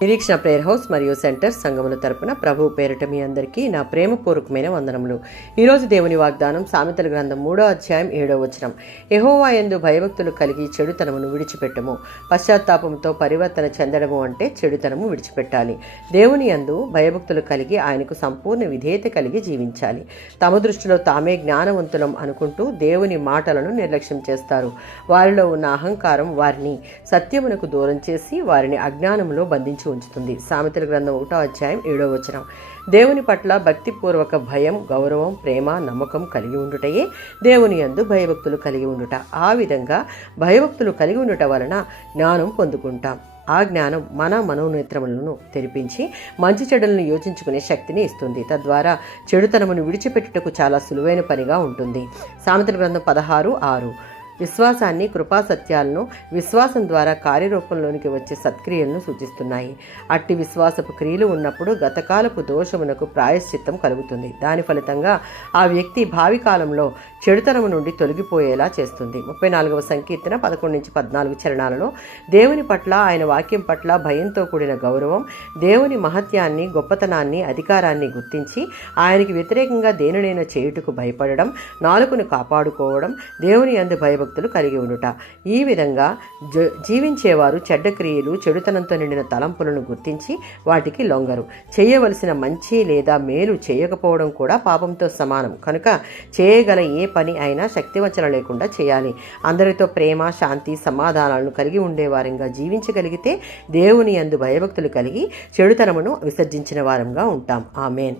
నిరీక్షణ prayer house మరియు centre సంఘముల తరపున ప్రభు పేరిట మీ అందరికీ నా ప్రేమపూర్వకమైన వందనములు. ఈరోజు దేవుని వాగ్దానం సామెతల గ్రంథం 3వ అధ్యాయం 7వ వచనం. యెహోవా యందు భయభక్తులు కలిగి చెడుతనమును విడిచిపెట్టము. పశ్చాత్తాపంతో పరివర్తన చెందడము అంటే చెడుతనము విడిచిపెట్టాలి. దేవుని యందు భయభక్తులు కలిగి ఆయనకు సంపూర్ణ విధేయత కలిగి జీవించాలి. తమ దృష్టిలో తామే జ్ఞానవంతులం అనుకుంటూ దేవుని మాటలను నిర్లక్ష్యం చేస్తారు. వారిలో ఉన్న అహంకారం వారిని సత్యమునకు దూరం చేసి వారిని అజ్ఞానంలో బంధించి ఉంచుతుంది. సామెతల గ్రంథం 1వ అధ్యాయం 7వ వచనం. దేవుని పట్ల భక్తిపూర్వక భయం, గౌరవం, ప్రేమ, నమ్మకం కలిగి ఉండుటయే దేవుని యందు భయభక్తులు కలిగి ఉండుట. ఆ విధంగా భయభక్తులు కలిగి ఉండుట వలన జ్ఞానం పొందుకుంటాం. ఆ జ్ఞానం మన మనోనేత్రములను తెరిపించి మంచి చెడులను యోచించుకునే శక్తిని ఇస్తుంది. తద్వారా చెడుతనమును విడిచిపెట్టుటకు చాలా సులువైన పనిగా ఉంటుంది. సామెతల గ్రంథం 16:6. విశ్వాసాన్ని, కృపాసత్యాలను విశ్వాసం ద్వారా కార్యరూపంలోనికి వచ్చే సత్క్రియలను సూచిస్తున్నాయి. అట్టి విశ్వాసపు క్రియలు ఉన్నప్పుడు గతకాలపు దోషమునకు ప్రాయశ్చిత్తం కలుగుతుంది. దాని ఫలితంగా ఆ వ్యక్తి భావి కాలంలో చెడుతనము నుండి తొలగిపోయేలా చేస్తుంది. 34వ సంకీర్తన 11-14 చరణాలలో దేవుని పట్ల, ఆయన వాక్యం పట్ల భయంతో కూడిన గౌరవం, దేవుని మహత్యాన్ని, గొప్పతనాన్ని, అధికారాన్ని గుర్తించి ఆయనకి వ్యతిరేకంగా దేనినైనా చేయుటకు భయపడడం, నాలుకను కాపాడుకోవడం, దేవుని యందు భయభక్తులు కలిగి ఉండుట. ఈ విధంగా జీవించేవారు చెడ్డ క్రియలు, చెడుతనంతో నిండిన తలంపులను గుర్తించి వాటికి లొంగరు. చేయవలసిన మంచి లేదా మేలు చేయకపోవడం కూడా పాపంతో సమానం. కనుక చేయగల ఏ పని అయినా శక్తివంచన లేకుండా చేయాలి. అందరితో ప్రేమ, శాంతి, సమాధానాలను కలిగి ఉండేవారంగా జీవించగలిగితే దేవుని యందు భయభక్తులు కలిగి చెడుతనమును విసర్జించిన వారంగా ఉంటాం. ఆమేన్.